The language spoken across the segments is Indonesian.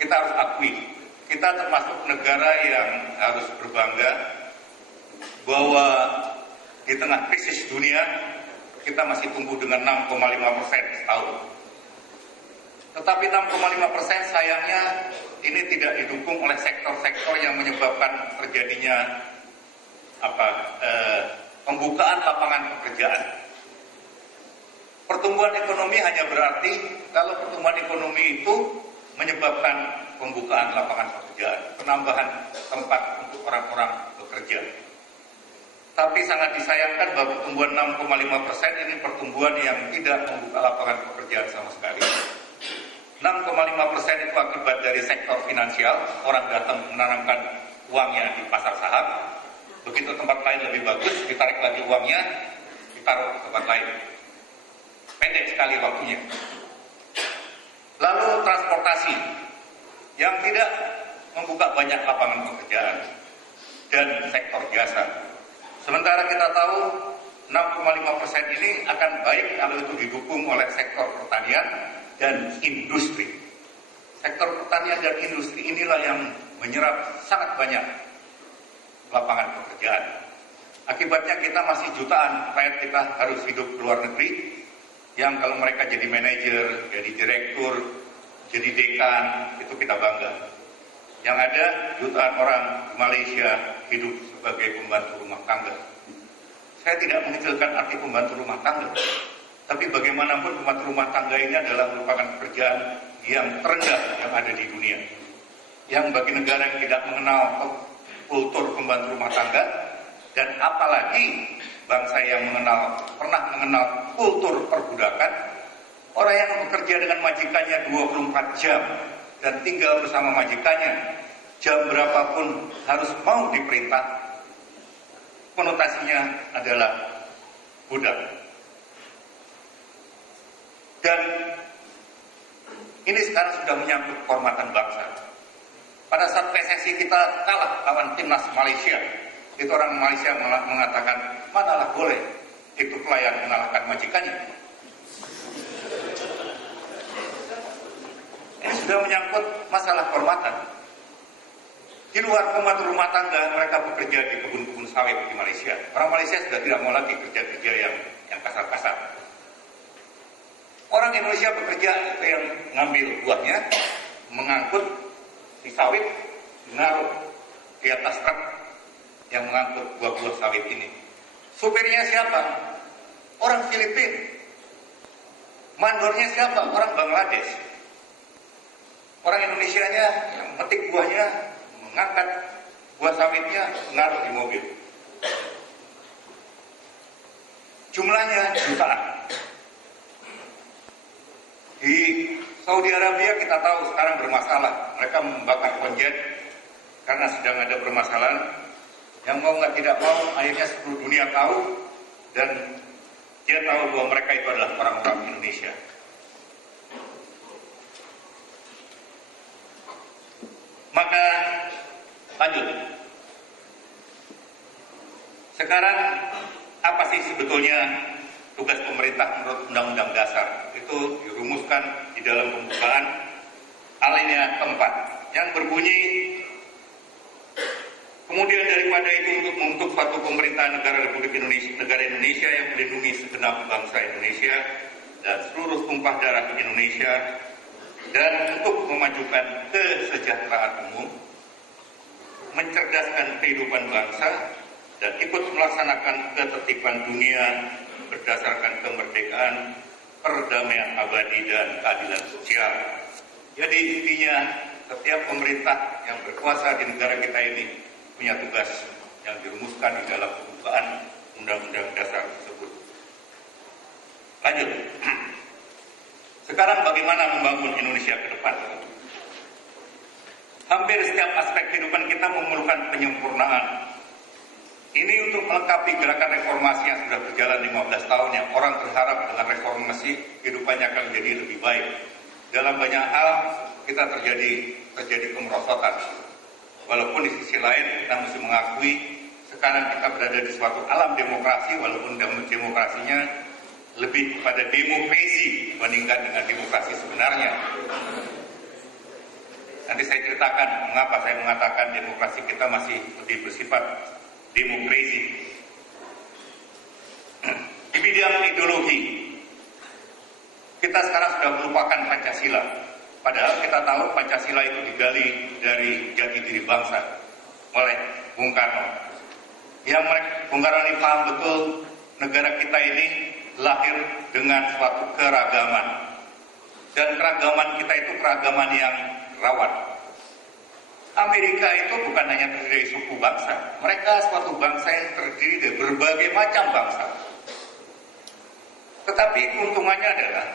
kita harus akui, kita termasuk negara yang harus berbangga bahwa di tengah krisis dunia kita masih tumbuh dengan 6,5% setahun. Tetapi 6,5% sayangnya ini tidak didukung oleh sektor-sektor yang menyebabkan terjadinya pembukaan lapangan pekerjaan. Pertumbuhan ekonomi hanya berarti kalau pertumbuhan ekonomi itu menyebabkan pembukaan lapangan pekerjaan, penambahan tempat untuk orang-orang bekerja. Tapi sangat disayangkan bahwa pertumbuhan 6,5% ini pertumbuhan yang tidak membuka lapangan pekerjaan sama sekali. 6,5% itu akibat dari sektor finansial, orang datang menanamkan uangnya di pasar saham, begitu tempat lain lebih bagus, ditarik lagi uangnya, ditaruh ke tempat lain. Pendek sekali waktunya. Lalu transportasi yang tidak membuka banyak lapangan pekerjaan dan sektor jasa. Sementara kita tahu 6,5% ini akan baik kalau itu didukung oleh sektor pertanian dan industri. Sektor pertanian dan industri inilah yang menyerap sangat banyak lapangan pekerjaan. Akibatnya kita masih jutaan rakyat kita harus hidup ke luar negeri, yang kalau mereka jadi manajer, jadi direktur, jadi dekan, itu kita bangga. Yang ada jutaan orang di Malaysia hidup sebagai pembantu rumah tangga. Saya tidak mengecilkan arti pembantu rumah tangga, tapi bagaimanapun pembantu rumah tangga ini adalah merupakan pekerjaan yang terendah yang ada di dunia. Yang bagi negara yang tidak mengenal kultur pembantu rumah tangga, dan apalagi bangsa yang pernah mengenal kultur perbudakan, orang yang bekerja dengan majikannya 24 jam dan tinggal bersama majikannya jam berapapun harus mau diperintah, konotasinya adalah budak. Dan ini sekarang sudah menyangkut kehormatan bangsa. Pada saat PSSI kita kalah lawan timnas Malaysia, itu orang Malaysia mengatakan, manalah boleh itu pelayan mengalahkan majikannya. Ini sudah menyangkut masalah kehormatan. Di luar pembantu rumah tangga, mereka bekerja di kebun-kebun sawit di Malaysia. Orang Malaysia sudah tidak mau lagi kerja-kerja yang kasar-kasar. Orang Indonesia bekerja itu yang ngambil buahnya, mengangkut di sawit, menaruh di atas truk yang mengangkut buah-buah sawit ini. Supirnya siapa? Orang Filipina. Mandornya siapa? Orang Bangladesh. Orang Indonesianya yang metik buahnya, mengangkat buah sawitnya, menaruh di mobil. Jumlahnya jutaan. Di Saudi Arabia kita tahu sekarang bermasalah. Mereka membakar konjen karena sedang ada permasalahan. Yang mau nggak tidak mau, akhirnya seluruh dunia tahu, dan dia tahu bahwa mereka itu adalah orang-orang Indonesia. Maka lanjut. Sekarang apa sih sebetulnya tugas pemerintah menurut Undang-Undang Dasar? Itu dirumuskan di dalam pembukaan alinea keempat yang berbunyi, kemudian daripada itu untuk membentuk suatu pemerintahan negara Republik Indonesia, negara Indonesia yang melindungi segenap bangsa Indonesia dan seluruh tumpah darah Indonesia, dan untuk memajukan kesejahteraan umum, mencerdaskan kehidupan bangsa, dan ikut melaksanakan ketertiban dunia berdasarkan kemerdekaan, perdamaian abadi, dan keadilan sosial. Jadi intinya, setiap pemerintah yang berkuasa di negara kita ini punya tugas yang dirumuskan di dalam pembukaan Undang-Undang Dasar tersebut. Lanjut. Sekarang bagaimana membangun Indonesia ke depan? Hampir setiap aspek kehidupan kita memerlukan penyempurnaan. Ini untuk melengkapi gerakan reformasi yang sudah berjalan 15 tahun, yang orang berharap dengan reformasi kehidupannya akan menjadi lebih baik. Dalam banyak hal kita terjadi kemerosotan. Walaupun di sisi lain kita mesti mengakui sekarang kita berada di suatu alam demokrasi, walaupun demokrasinya lebih kepada demokrasi dibandingkan dengan demokrasi sebenarnya. Nanti saya ceritakan mengapa saya mengatakan demokrasi kita masih lebih bersifat demokrasi. Di bidang ideologi, kita sekarang sudah melupakan Pancasila. Padahal kita tahu Pancasila itu digali dari jati diri bangsa oleh Bung Karno. Yang Bung Karno ini paham betul negara kita ini lahir dengan suatu keragaman. Dan keragaman kita itu keragaman yang rawan. Amerika itu bukan hanya terdiri dari suku bangsa. Mereka suatu bangsa yang terdiri dari berbagai macam bangsa. Tetapi keuntungannya adalah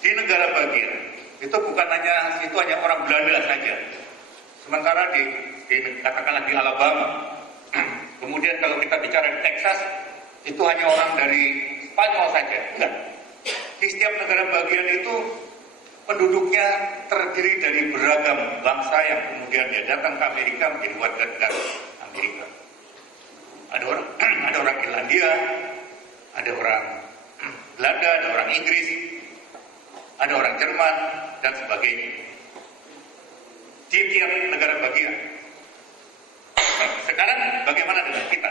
di negara bagian itu bukan hanya orang Belanda saja. Sementara katakanlah di Alabama, kemudian kalau kita bicara di Texas, itu hanya orang dari Spanyol saja. Enggak. Di setiap negara bagian itu penduduknya terdiri dari beragam bangsa yang kemudian dia datang ke Amerika menjadi warga negara Amerika. Ada orang Irlandia, ada orang Belanda, ada orang Inggris, ada orang Jerman, dan sebagainya. Di tiap negara bagian. Sekarang bagaimana dengan kita?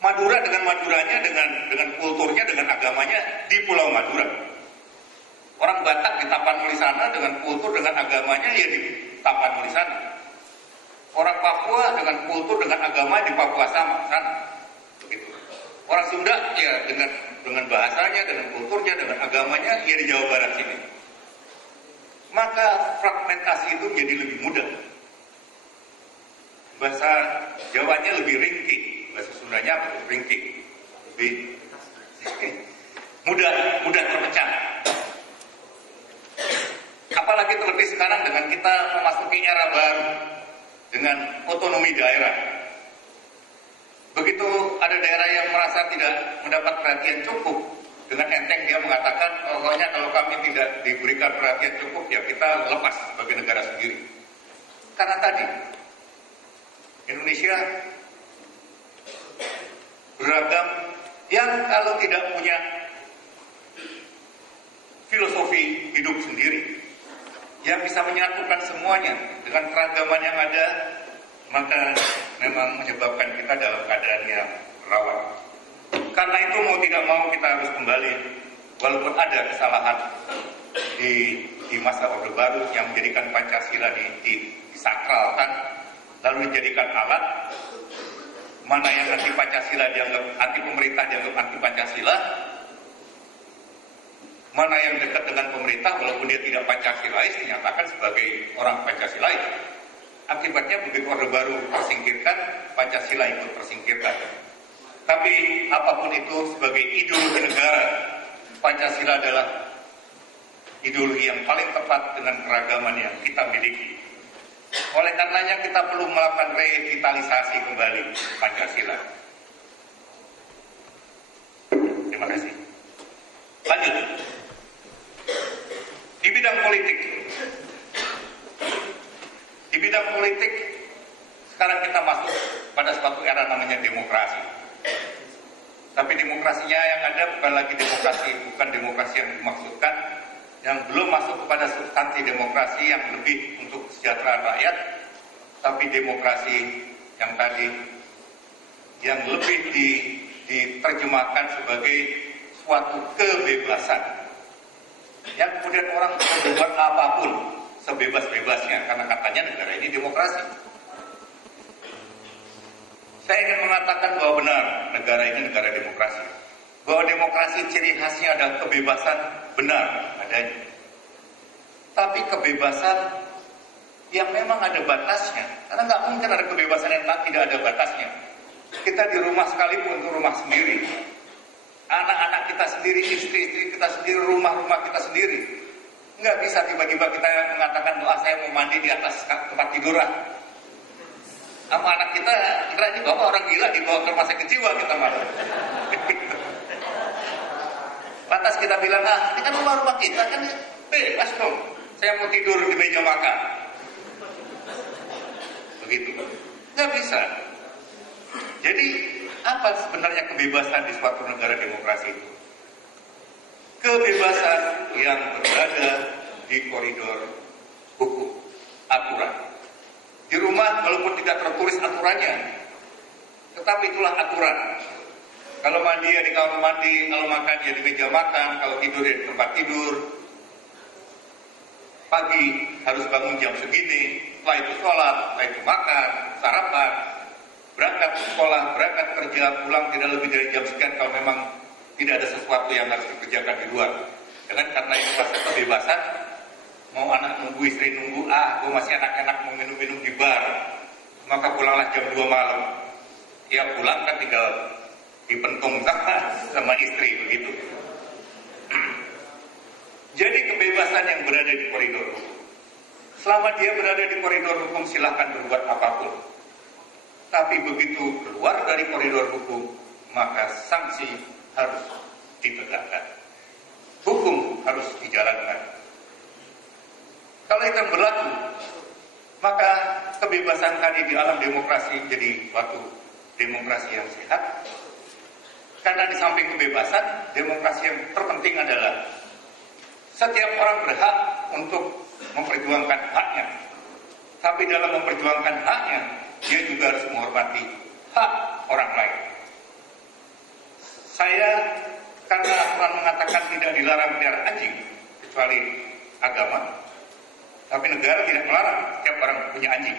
Madura dengan Maduranya, dengan kulturnya, dengan agamanya di Pulau Madura. Orang Batak di Tapanuli sana dengan kultur, dengan agamanya ya di Tapanuli sana. Orang Papua dengan kultur, dengan agama di Papua sana. Begitu. Orang Sunda ya dengan bahasanya, dengan kulturnya, dengan agamanya ya di Jawa Barat sini. Maka fragmentasi itu jadi lebih mudah. Bahasa Jawanya lebih ringkih, bahasa Sundanya lebih ringkih, lebih mudah terpecah. Apalagi terlebih sekarang dengan kita memasuki era baru dengan otonomi daerah. Begitu ada daerah yang merasa tidak mendapat perhatian cukup, dengan enteng dia mengatakan, pokoknya kalau kami tidak diberikan perhatian cukup, ya kita lepas sebagai negara sendiri. Karena tadi Indonesia beragam yang kalau tidak punya filosofi hidup sendiri yang bisa menyatukan semuanya dengan keragaman yang ada, maka memang menyebabkan kita dalam keadaan yang rawan. Karena itu mau tidak mau kita harus kembali, walaupun ada kesalahan di masa Orde Baru yang menjadikan Pancasila disakralkan, lalu dijadikan alat, mana yang anti Pancasila dianggap anti pemerintah, dianggap anti Pancasila, mana yang dekat dengan pemerintah walaupun dia tidak Pancasilais dinyatakan sebagai orang Pancasilais. Akibatnya begitu Orde Baru tersingkirkan, Pancasila ikut tersingkirkan. Tapi apapun itu sebagai ideologi negara, Pancasila adalah ideologi yang paling tepat dengan keragaman yang kita miliki. Oleh karenanya kita perlu melakukan revitalisasi kembali Pancasila. Terima kasih. Lanjut. Di bidang politik. Di bidang politik, sekarang kita masuk pada suatu era namanya demokrasi. Tapi demokrasinya yang ada bukan lagi bukan demokrasi yang dimaksudkan, yang belum masuk kepada substansi demokrasi yang lebih untuk kesejahteraan rakyat, tapi demokrasi yang tadi, yang lebih diterjemahkan sebagai suatu kebebasan. Yang kemudian orang berbuat apapun sebebas-bebasnya, karena katanya negara ini demokrasi. Saya ingin mengatakan bahwa benar negara ini negara demokrasi. Bahwa demokrasi ciri khasnya adalah kebebasan, benar adanya. Tapi kebebasan yang memang ada batasnya. Karena nggak mungkin ada kebebasan yang tidak ada batasnya. Kita di rumah sekalipun, itu rumah sendiri. Anak-anak kita sendiri, istri-istri kita sendiri, rumah-rumah kita sendiri. Nggak bisa tiba-tiba kita mengatakan, saya mau mandi di atas tempat tidur lah. Sama anak kita, kira ini bapak orang gila dibawa ke rumah sakit jiwa kita malah. Lantas kita bilang, ini kan rumah-rumah kita kan bebas dong. Saya mau tidur di meja makan. Begitu. Nggak bisa. Jadi, apa sebenarnya kebebasan di suatu negara demokrasi itu? Kebebasan yang berada di di koridor hukum, aturan. Di rumah walaupun tidak tertulis aturannya, tetapi itulah aturan. Kalau mandi ya di kamar mandi, kalau makan ya di meja makan, kalau tidur ya di tempat tidur. Pagi harus bangun jam segini, setelah itu sholat, setelah itu makan, sarapan, berangkat sekolah, berangkat kerja, pulang tidak lebih dari jam sekian kalau memang tidak ada sesuatu yang harus dikerjakan di luar. Jangan karena itu rasa kebebasan, mau anak nunggu, istri nunggu, gue masih anak-anak mau minum-minum di bar, maka pulanglah jam 2 malam. Ya pulang kan tinggal dipentung sama istri begitu. Jadi kebebasan yang berada di koridor hukum. Selama dia berada di koridor hukum silahkan berbuat apapun. Tapi begitu keluar dari koridor hukum, maka sanksi harus ditegakkan. Hukum harus dijalankan. Kalau itu yang berlaku, maka kebebasan tadi di alam demokrasi jadi suatu demokrasi yang sehat. Karena di samping kebebasan, demokrasi yang terpenting adalah setiap orang berhak untuk memperjuangkan haknya. Tapi dalam memperjuangkan haknya, dia juga harus menghormati hak orang lain. Saya karena Al-Quran mengatakan tidak dilarang melihara anjing kecuali agama, tapi negara tidak melarang setiap orang punya anjing.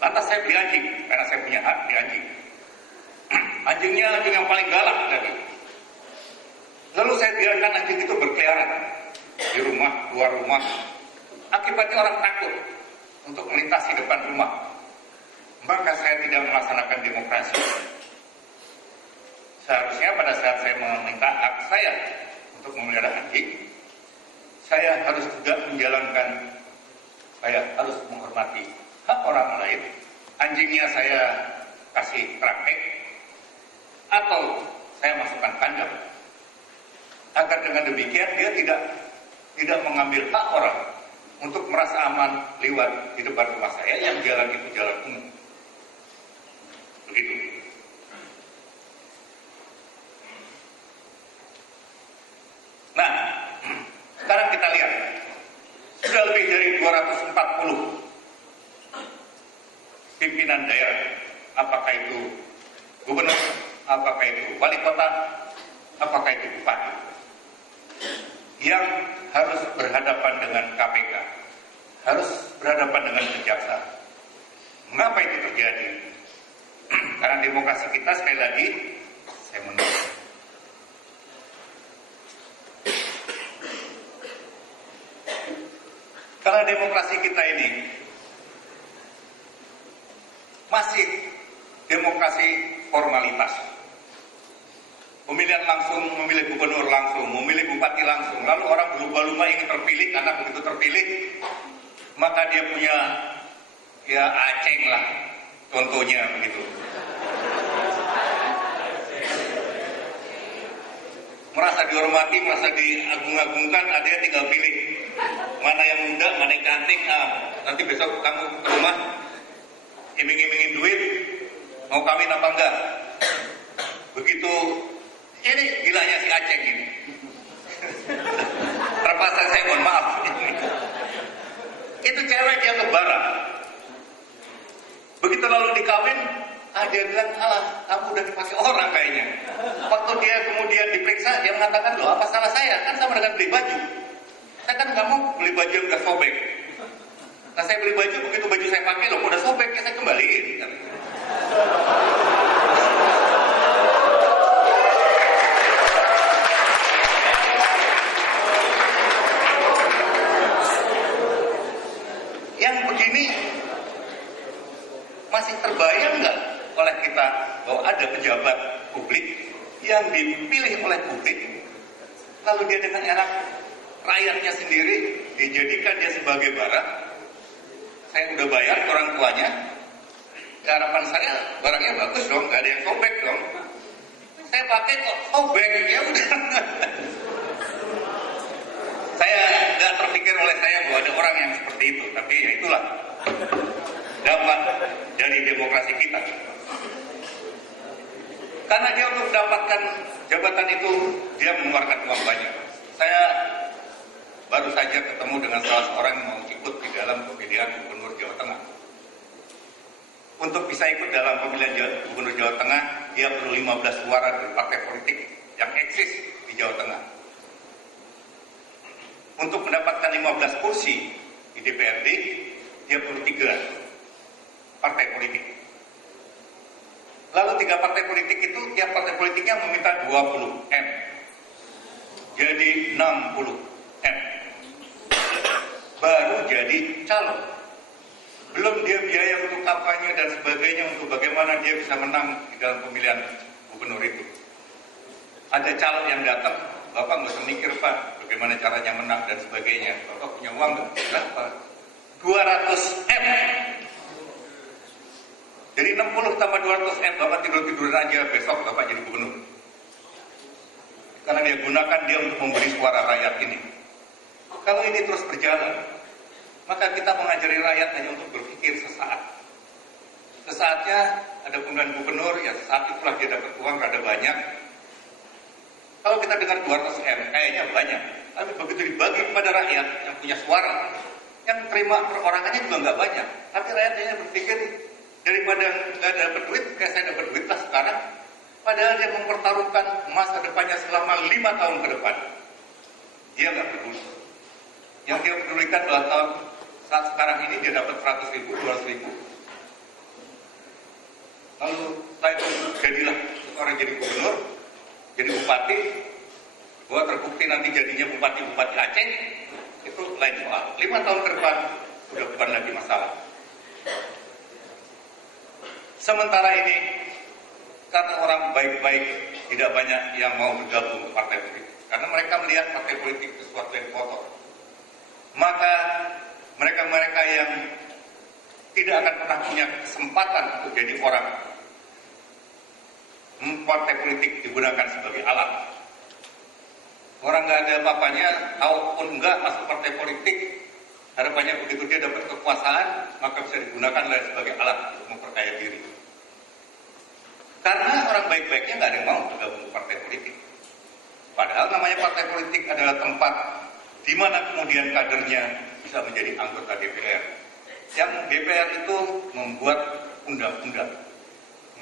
Lantas saya beli anjing karena saya punya hak di anjing. Anjingnya anjing yang paling galak lagi. Lalu saya biarkan anjing itu berkeliaran di rumah, luar rumah. Akibatnya orang takut untuk melintasi depan rumah. Maka saya tidak melaksanakan demokrasi. Seharusnya pada saat saya meminta hak saya untuk memelihara anjing, saya harus juga menjalankan, saya harus menghormati hak orang lain. Anjingnya saya kasih praktek atau saya masukkan kandang. Agar dengan demikian dia tidak mengambil hak orang untuk merasa aman lewat di depan rumah saya yang jalan itu jalan umum. Begitu. Nah, sekarang kita lihat sudah lebih dari 240 pimpinan daerah, apakah itu gubernur, apakah itu wali kota, apakah itu bupati, yang harus berhadapan dengan KPK, harus berhadapan dengan kejaksaan. Mengapa itu terjadi? Karena demokrasi kita sekali lagi, saya menurut. Karena demokrasi kita ini masih demokrasi formalitas. Pemilihan langsung, memilih gubernur langsung, memilih bupati langsung. Lalu orang berlumba-lumba ingin terpilih, karena begitu terpilih, maka dia punya, ya aceng lah, contohnya begitu. Merasa dihormati, merasa diagung-agungkan, ada yang tinggal pilih. Mana yang muda, mana yang cantik, nanti besok kamu ke rumah, iming-imingin duit, mau kawin apa enggak. Begitu. Ini gilanya si Aceng ini. Terpaksa saya mohon maaf. Itu cewek dia ke barat. Begitu lalu dikawin, dia bilang, kamu udah dipakai orang kayaknya. Waktu dia kemudian diperiksa, dia mengatakan, loh apa salah saya? Kan sama dengan beli baju. Saya kan nggak mau beli baju yang udah sobek. Nah saya beli baju, begitu baju saya pakai, loh udah sobek, ya saya kembaliin. Yang begini masih terbayang nggak oleh kita bahwa ada pejabat publik yang dipilih oleh publik, lalu dia dengan enak rakyatnya sendiri dijadikan dia sebagai barang. Saya udah bayar ke orang tuanya, harapan saya barangnya bagus dong, nggak ada yang sobek dong. Saya pakai kok sobek, ya udah. Saya nggak terpikir oleh saya bahwa ada orang yang seperti itu, tapi ya itulah dampak dari demokrasi kita. Karena dia untuk mendapatkan jabatan itu dia mengeluarkan uang banyak. Saya baru saja ketemu dengan salah seorang yang mau ikut di dalam pemilihan Gubernur Jawa Tengah. Untuk bisa ikut dalam pemilihan Gubernur Jawa Tengah, dia perlu 15 suara dari partai politik yang eksis di Jawa Tengah. Untuk mendapatkan 15 kursi di DPRD, dia perlu 3 partai politik. Lalu 3 partai politik itu, tiap partai politiknya meminta 20 M. Jadi 60 M. Baru jadi calon. Belum dia biaya untuk kampanye dan sebagainya untuk bagaimana dia bisa menang di dalam pemilihan gubernur itu. Ada calon yang datang, Bapak nggak usah mikir Pak, bagaimana caranya menang dan sebagainya. Bapak punya uang nggak? Berapa? 200 M. Jadi 60 tambah 200 M, Bapak tidur-tiduran aja besok Bapak jadi gubernur. Karena dia gunakan dia untuk memberi suara rakyat ini. Kalau ini terus berjalan, maka kita mengajari rakyat hanya untuk berpikir sesaat. Sesaatnya ada pemilihan gubernur, ya saat itulah dia dapat uang rada banyak. Kalau kita dengar 200 M, kayaknya banyak. Tapi begitu dibagi kepada rakyat yang punya suara, yang terima perorangannya juga nggak banyak. Tapi rakyatnya berpikir, daripada nggak dapat duit, kayak saya dapat duit lah sekarang. Padahal dia mempertaruhkan masa depannya selama 5 tahun ke depan. Dia nggak peduli. Yang dia pedulikan adalah tahun saat sekarang ini dia dapat 100 ribu, 200 ribu. Lalu setelah itu jadilah orang jadi gubernur, jadi bupati, bahwa terbukti nanti jadinya bupati-bupati Aceh, itu lain soal. 5 tahun ke depan sudah bukan lagi masalah. Sementara ini, karena orang baik-baik tidak banyak yang mau bergabung ke partai politik, karena mereka melihat partai politik itu sesuatu yang kotor. Maka mereka-mereka yang tidak akan pernah punya kesempatan untuk jadi orang, partai politik digunakan sebagai alat. Orang nggak ada apa-apanya, ataupun enggak masuk partai politik, harapannya begitu dia dapat kekuasaan, maka bisa digunakan sebagai alat untuk memperkaya diri. Karena orang baik-baiknya nggak ada yang mau bergabung ke partai politik. Padahal namanya partai politik adalah tempat di mana kemudian kadernya bisa menjadi anggota DPR. Yang DPR itu membuat undang-undang,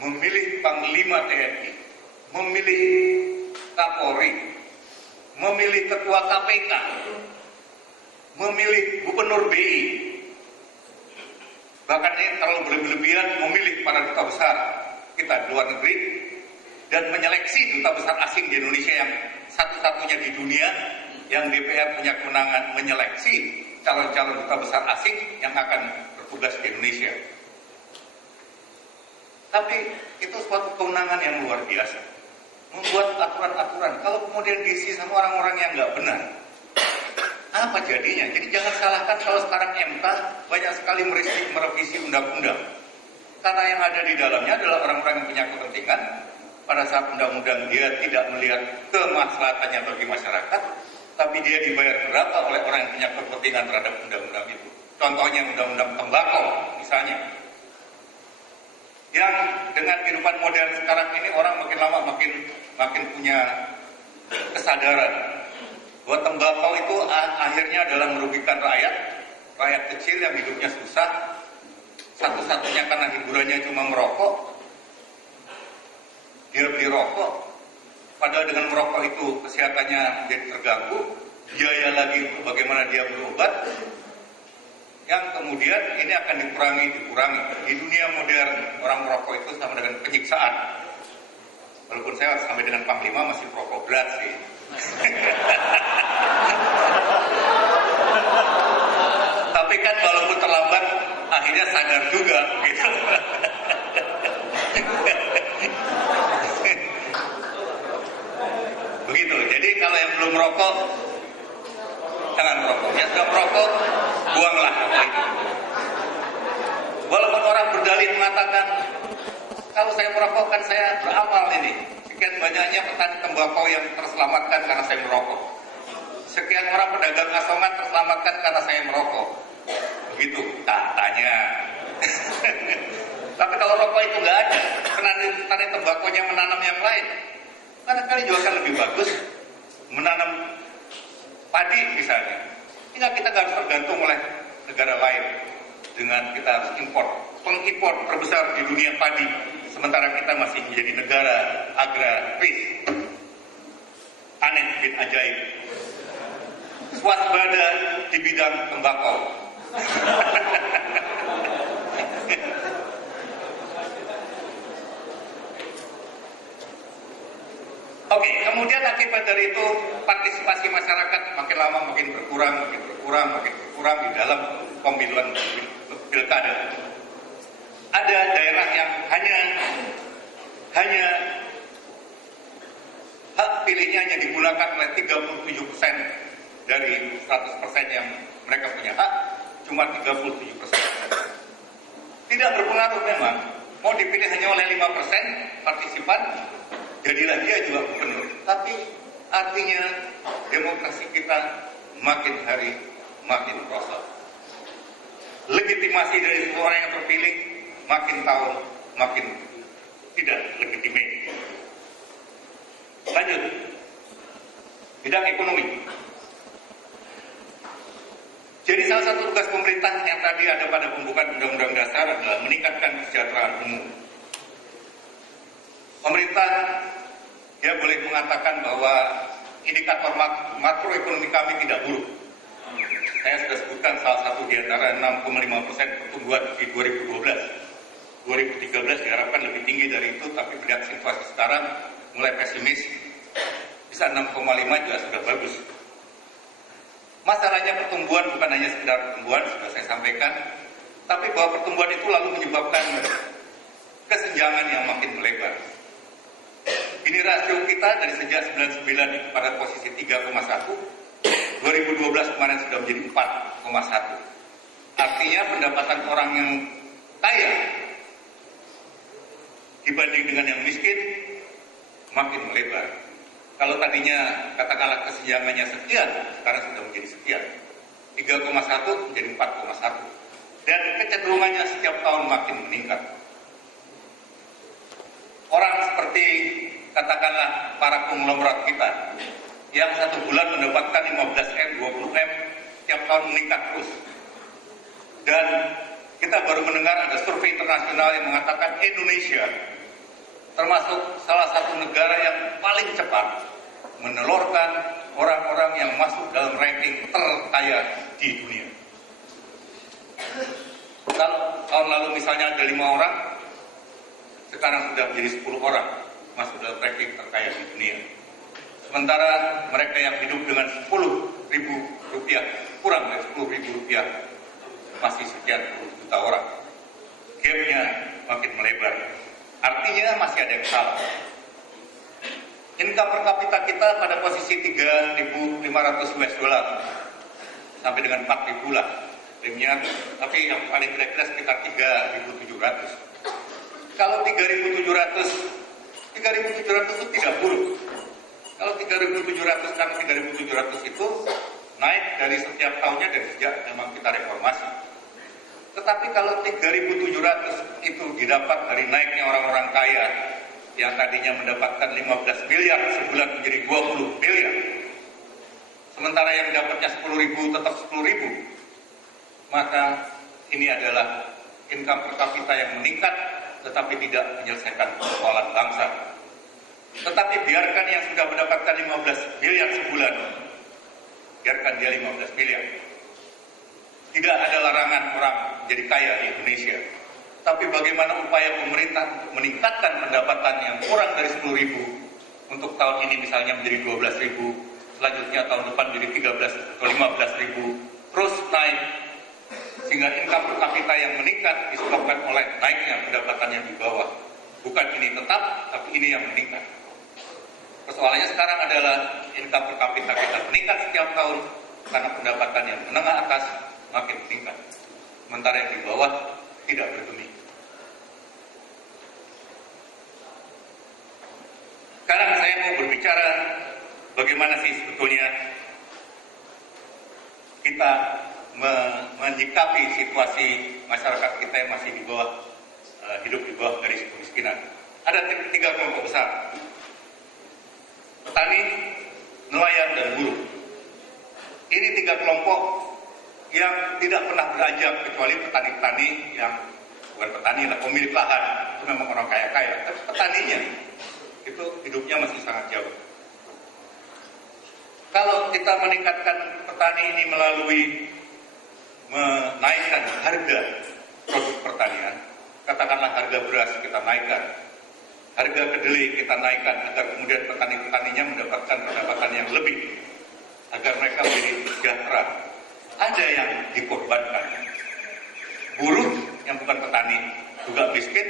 memilih Panglima TNI, memilih Kapolri, memilih Ketua KPK, memilih Gubernur BI, bahkan ini terlalu berlebihan memilih para duta besar kita di luar negeri, dan menyeleksi duta besar asing di Indonesia yang satu-satunya di dunia yang DPR punya kewenangan menyeleksi calon-calon duta besar asing yang akan bertugas di Indonesia. Tapi itu suatu kewenangan yang luar biasa. Membuat aturan-aturan, kalau kemudian diisi sama orang-orang yang nggak benar, apa jadinya? Jadi jangan salahkan kalau sekarang MK banyak sekali merevisi undang-undang. Karena yang ada di dalamnya adalah orang-orang yang punya kepentingan. Pada saat undang-undang dia tidak melihat kemaslahatannya bagi masyarakat, tapi dia dibayar berapa oleh orang yang punya kepentingan terhadap undang-undang itu. Contohnya undang-undang tembakau misalnya. Yang dengan kehidupan modern sekarang ini orang makin lama makin punya kesadaran bahwa tembakau itu akhirnya adalah merugikan rakyat kecil yang hidupnya susah, satu-satunya karena hiburannya cuma merokok, dia beli rokok, padahal dengan merokok itu kesehatannya menjadi terganggu, biaya lagi untuk bagaimana dia berobat, yang kemudian ini akan dikurangi. Di dunia modern orang merokok itu sama dengan penyiksaan. Walaupun saya sampai dengan Panglima masih merokok berat sih. Tapi kan walaupun terlambat akhirnya sadar juga gitu. Begitu. Jadi kalau yang belum merokok jangan merokok. Yang sudah merokok buanglah rokok itu. Walaupun orang berdalih mengatakan kalau saya merokok kan saya beramal ini. Sekian banyaknya petani tembakau yang terselamatkan karena saya merokok. Sekian orang pedagang asongan terselamatkan karena saya merokok. Begitu katanya. Tapi kalau rokok itu nggak ada, petani tembakonya menanam yang lain. Kadang-kadang juga akan lebih bagus menanam padi misalnya. Sehingga kita nggak harus tergantung oleh negara lain dengan kita harus pengimpor terbesar di dunia padi, sementara kita masih menjadi negara agraris. Aneh bin ajaib. Swasembada di bidang tembakau. Oke, kemudian akibat dari itu partisipasi masyarakat makin lama makin berkurang di dalam pemiluan pilkada. Ada daerah yang hanya hak pilihnya hanya digunakan oleh 37% dari 100% yang mereka punya hak, cuma 37%. Tidak berpengaruh memang, mau dipilih hanya oleh 5% partisipan, jadilah dia juga gubernur. Tapi artinya demokrasi kita makin hari makin merosot. Legitimasi dari seseorang yang terpilih makin tahun makin tidak legitimate. Lanjut, bidang ekonomi. Jadi salah satu tugas pemerintah yang tadi ada pada pembukaan Undang-Undang Dasar adalah meningkatkan kesejahteraan umum. Pemerintah dia boleh mengatakan bahwa indikator makroekonomi kami tidak buruk. Saya sudah sebutkan salah satu di antara 6,5% pertumbuhan di 2012. 2013 diharapkan lebih tinggi dari itu, tapi melihat situasi sekarang mulai pesimis. Bisa 6,5 juga sudah bagus. Masalahnya pertumbuhan bukan hanya sekedar pertumbuhan, sudah saya sampaikan, tapi bahwa pertumbuhan itu lalu menyebabkan kesenjangan yang makin melebar. Ini rasio kita dari sejak 99 pada posisi 3,1, 2012 kemarin sudah menjadi 4,1. Artinya pendapatan orang yang kaya dibanding dengan yang miskin makin melebar. Kalau tadinya katakanlah kesenjangannya sekian, sekarang sudah menjadi sekian. 3,1 menjadi 4,1. Dan kecenderungannya setiap tahun makin meningkat. Orang seperti katakanlah para konglomerat kita yang satu bulan mendapatkan 15M, 20M, setiap tahun meningkat terus. Dan kita baru mendengar ada survei internasional yang mengatakan Indonesia termasuk salah satu negara yang paling cepat menelurkan orang-orang yang masuk dalam ranking terkaya di dunia. Kalau tahun lalu misalnya ada 5 orang, sekarang sudah menjadi 10 orang masuk dalam ranking terkaya di dunia. Sementara mereka yang hidup dengan 10.000 rupiah, kurang dari 10.000 rupiah, masih sekian puluh juta orang. Gapnya makin melebar. Artinya masih ada yang salah. Income per kapita kita pada posisi 3.500 US dollar sampai dengan 4.000 lah. Tapi yang paling kira-kira sekitar 3.700. Kalau 3.700 itu tidak buruk. Kalau 3.700 kan 3.700 itu naik dari setiap tahunnya dari sejak memang kita reformasi. Tetapi kalau 3.700 itu didapat dari naiknya orang-orang kaya yang tadinya mendapatkan 15 miliar sebulan menjadi 20 miliar. Sementara yang dapatnya 10.000 tetap 10.000. Maka ini adalah income per kapita yang meningkat tetapi tidak menyelesaikan persoalan bangsa. Tetapi biarkan yang sudah mendapatkan 15 miliar sebulan, biarkan dia 15 miliar. Tidak ada larangan orang jadi kaya di Indonesia. Tapi bagaimana upaya pemerintah untuk meningkatkan pendapatan yang kurang dari 10.000 untuk tahun ini misalnya menjadi 12.000, selanjutnya tahun depan menjadi 13 atau 15.000, terus naik sehingga income per kapita yang meningkat disebabkan oleh naiknya pendapatan yang di bawah. Bukan ini tetap, tapi ini yang meningkat. Persoalannya sekarang adalah income per kapita kita meningkat setiap tahun karena pendapatan yang menengah atas makin meningkat. Sementara yang di bawah tidak bergeming. Sekarang saya mau berbicara bagaimana sih sebetulnya kita menyikapi situasi masyarakat kita yang masih di bawah, hidup di bawah garis kemiskinan. Ada 3 kelompok besar: petani, nelayan, dan buruh. Ini 3 kelompok yang tidak pernah beranjak kecuali petani-petani yang bukan petani lah, pemilik lahan itu memang orang kaya-kaya, tapi petaninya itu hidupnya masih sangat jauh. Kalau kita meningkatkan petani ini melalui menaikkan harga produk pertanian, katakanlah harga beras kita naikkan, harga kedelai kita naikkan agar kemudian petani-petaninya mendapatkan pendapatan yang lebih, agar mereka menjadi sejahtera. Ada yang dikorbankan. Buruh yang bukan petani juga miskin,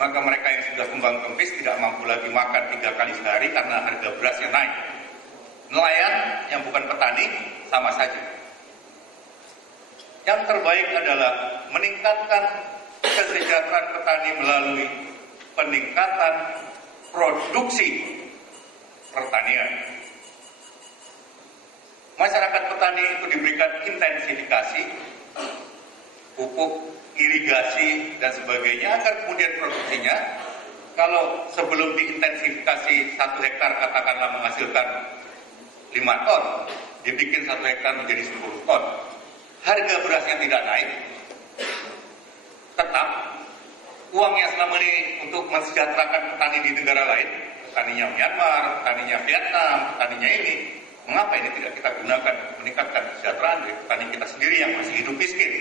maka mereka yang sudah kembang kempis tidak mampu lagi makan 3 kali sehari karena harga berasnya naik. Nelayan yang bukan petani sama saja. Yang terbaik adalah meningkatkan kesejahteraan petani melalui peningkatan produksi pertanian. Masyarakat petani itu diberikan intensifikasi, pupuk, irigasi, dan sebagainya, agar kemudian produksinya, kalau sebelum diintensifikasi 1 hektar katakanlah menghasilkan 5 ton, dibikin 1 hektar menjadi 10 ton. Harga berasnya tidak naik, tetap uang yang selama ini untuk mensejahterakan petani di negara lain, petaninya Myanmar, petaninya Vietnam, petaninya ini, mengapa ini tidak kita gunakan meningkatkan kesejahteraan dari petani kita sendiri yang masih hidup miskin?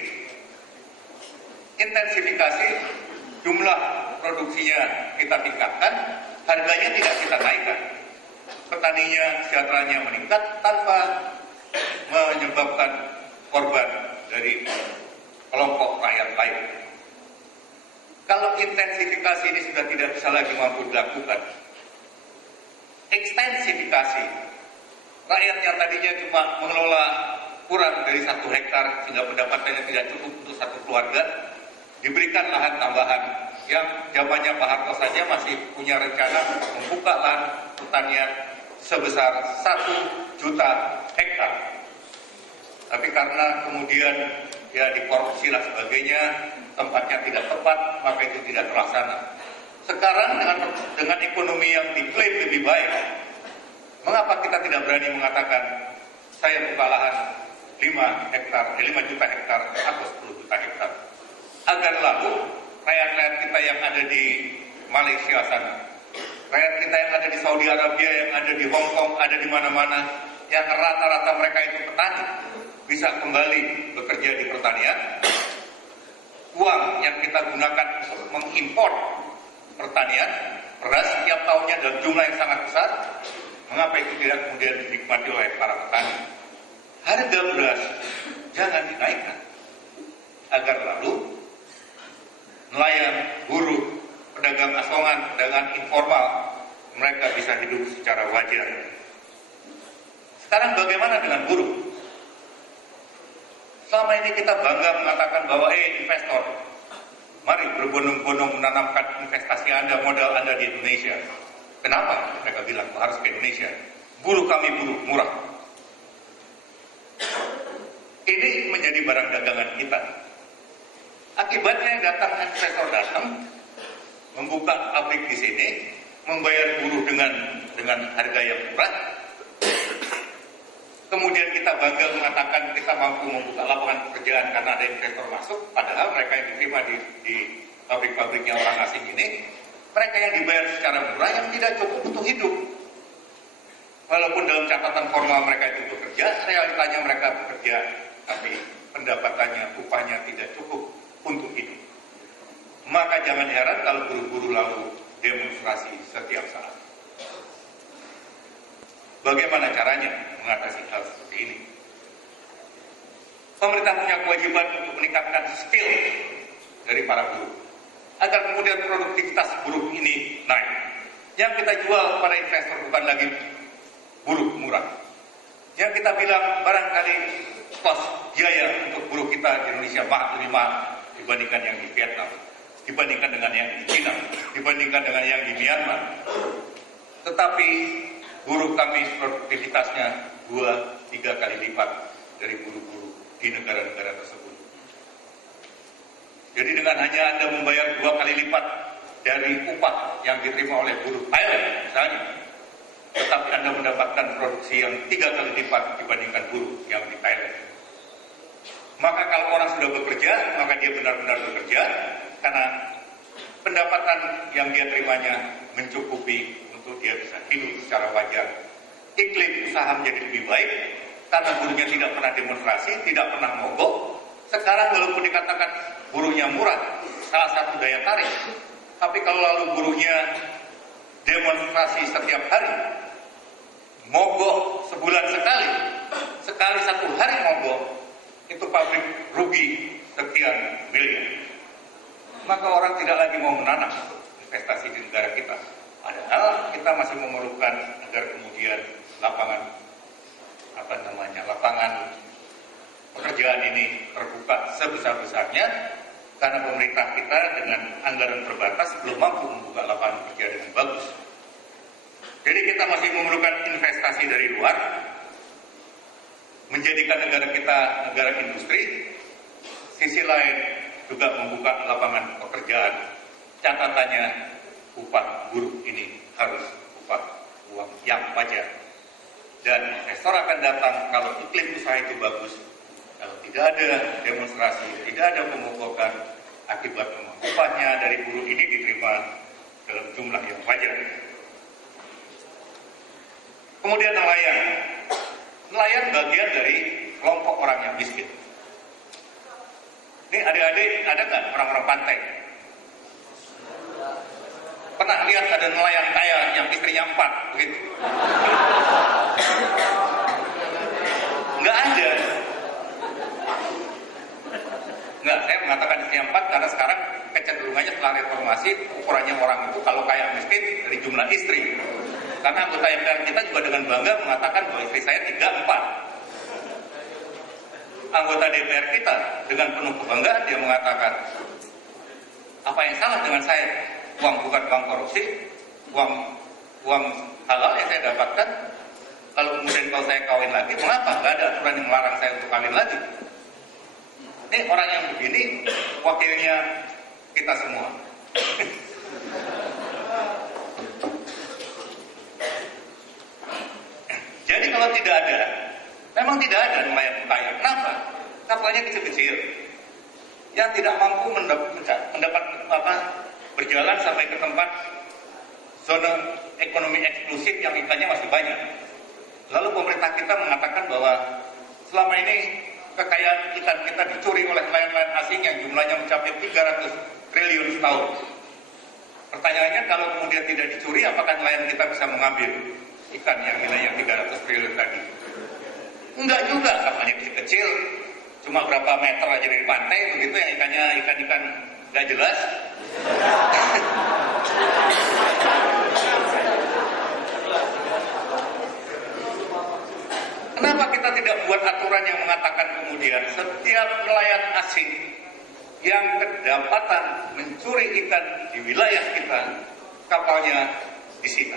Intensifikasi, jumlah produksinya kita tingkatkan, harganya tidak kita naikkan. Petaninya, sejahteranya meningkat tanpa menyebabkan korban dari kelompok rakyat lain. Kalau intensifikasi ini sudah tidak bisa lagi mampu dilakukan, ekstensifikasi, rakyat yang tadinya cuma mengelola kurang dari 1 hektar sehingga pendapatannya tidak cukup untuk 1 keluarga, diberikan lahan tambahan yang zamannya Pak Harto saja masih punya rencana membuka lahan pertanian sebesar 1 juta hektar. Tapi karena kemudian ya dikorupsi dan sebagainya, tempatnya tidak tepat, maka itu tidak terlaksana. Sekarang dengan ekonomi yang diklaim lebih baik, mengapa kita tidak berani mengatakan saya buka lahan 5 juta hektar atau 10 juta hektar, agar lalu rakyat-rakyat kita yang ada di Malaysia sana, rakyat kita yang ada di Saudi Arabia, yang ada di Hong Kong, ada di mana-mana, yang rata-rata mereka itu petani, bisa kembali bekerja di pertanian. Uang yang kita gunakan untuk mengimpor pertanian, beras setiap tahunnya dalam jumlah yang sangat besar, mengapa itu tidak kemudian dinikmati oleh para petani? Harga beras jangan dinaikkan, agar lalu nelayan, buruh, pedagang asongan, pedagang informal, mereka bisa hidup secara wajar. Sekarang bagaimana dengan buruh? Selama ini kita bangga mengatakan bahwa investor, mari berbondong-bondong menanamkan investasi Anda, modal Anda di Indonesia. Kenapa? Mereka bilang harus ke Indonesia. Buruh kami buruh murah. Ini menjadi barang dagangan kita. Akibatnya datang investor datang, membuka pabrik di sini, membayar buruh dengan harga yang murah. Kemudian kita bangga mengatakan kita mampu membuka lapangan pekerjaan karena ada investor masuk, padahal mereka yang diterima di pabrik-pabriknya orang asing ini, mereka yang dibayar secara murah yang tidak cukup untuk hidup. Walaupun dalam catatan formal mereka itu bekerja, realitanya mereka bekerja, tapi pendapatannya, upahnya tidak cukup untuk hidup. Maka jangan heran kalau buruh-buruh lalu demonstrasi setiap saat. Bagaimana caranya mengatasi hal seperti ini? Pemerintah punya kewajiban untuk meningkatkan skill dari para buruh, agar kemudian produktivitas buruh ini naik. Yang kita jual kepada investor bukan lagi buruh murah. Yang kita bilang barangkali kos biaya untuk buruh kita di Indonesia lebih mahal dibandingkan yang di Vietnam, dibandingkan dengan yang di China, dibandingkan dengan yang di Myanmar. Tetapi buruh kami produktivitasnya 2-3 kali lipat dari buruh-buruh di negara-negara tersebut. Jadi dengan hanya Anda membayar 2 kali lipat dari upah yang diterima oleh buruh Thailand misalnya, tetapi Anda mendapatkan produksi yang 3 kali lipat dibandingkan buruh yang di Thailand. Maka kalau orang sudah bekerja, maka dia benar-benar bekerja, karena pendapatan yang dia terimanya mencukupi untuk dia bisa hidup secara wajar. Iklim usaha menjadi lebih baik, karena buruhnya tidak pernah demonstrasi, tidak pernah mogok. Sekarang walaupun dikatakan buruhnya murah, salah satu daya tarik, tapi kalau lalu buruhnya demonstrasi setiap hari, mogok sebulan sekali 1 hari mogok, itu pabrik rugi sekian miliar. Maka orang tidak lagi mau menanam investasi di negara kita. Padahal kita masih memerlukan agar kemudian lapangan pekerjaan ini terbuka sebesar-besarnya, karena pemerintah kita dengan anggaran terbatas belum mampu membuka lapangan kerja dengan bagus. Jadi kita masih memerlukan investasi dari luar, menjadikan negara kita negara industri. Sisi lain juga membuka lapangan pekerjaan. Catatannya, upah buruh ini harus upah uang yang wajar. Dan investor akan datang kalau iklim usaha itu bagus. Kalau tidak ada demonstrasi, tidak ada pemogokan, akibatnya upahnya dari buruh ini diterima dalam jumlah yang wajar. Kemudian nelayan. Nelayan bagian dari kelompok orang yang miskin. Ini adik-adik, ada nggak orang-orang pantai? Pernah lihat ada nelayan kaya yang istrinya 4, begitu? Nggak ada. Nggak, saya mengatakan istrinya 4 karena sekarang kecenderungannya setelah reformasi, ukurannya orang itu kalau kaya miskin dari jumlah istri. Karena anggota MPR kita juga dengan bangga mengatakan bahwa istri saya 3, 4. Anggota DPR kita dengan penuh kebanggaan dia mengatakan, apa yang salah dengan saya? Uang bukan uang korupsi, uang halal yang saya dapatkan. Kalau kemudian kalau saya kawin lagi, mengapa? Nggak ada aturan yang melarang saya untuk kawin lagi. Ini orang yang begini wakilnya kita semua. Jadi kalau tidak ada, memang tidak ada nelayan kaya. Kenapa? Kapalnya kecil-kecil, yang tidak mampu mendapat berjalan sampai ke tempat zona ekonomi eksklusif yang ikannya masih banyak. Lalu pemerintah kita mengatakan bahwa selama ini kekayaan ikan kita dicuri oleh nelayan-nelayan asing yang jumlahnya mencapai 300 triliun setahun. Pertanyaannya, kalau kemudian tidak dicuri, apakah nelayan kita bisa mengambil ikan yang nilainya 300 triliun tadi? Enggak juga, kapalnya kecil-kecil, cuma berapa meter aja dari pantai, begitu yang ikannya ikan-ikan nggak jelas. Kenapa kita tidak buat aturan yang mengatakan kemudian setiap nelayan asing yang kedapatan mencuri ikan di wilayah kita, kapalnya disita.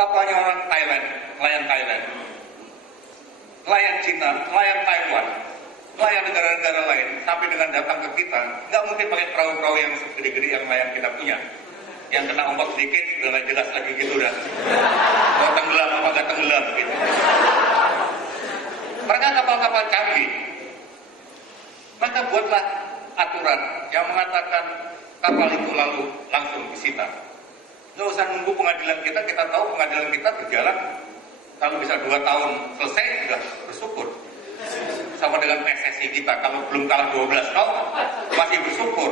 Kapalnya orang Thailand, nelayan Thailand, nelayan Cina, nelayan Taiwan, nelayan negara-negara lain, sampai dengan datang ke kita, nggak mungkin pakai perahu-perahu yang gede-gede yang nelayan kita punya. Yang kena ombak sedikit, udah nggak jelas lagi gitu dah. Mau tenggelam apa nggak tenggelam gitu. Mereka kapal-kapal canggih. Maka buatlah aturan yang mengatakan kapal itu lalu langsung disita. Nggak usah nunggu pengadilan kita tahu pengadilan kita berjalan. Kalau bisa 2 tahun selesai, sudah bersyukur. Sama dengan PSSI kita, kalau belum kalah 12 tahun, masih bersyukur.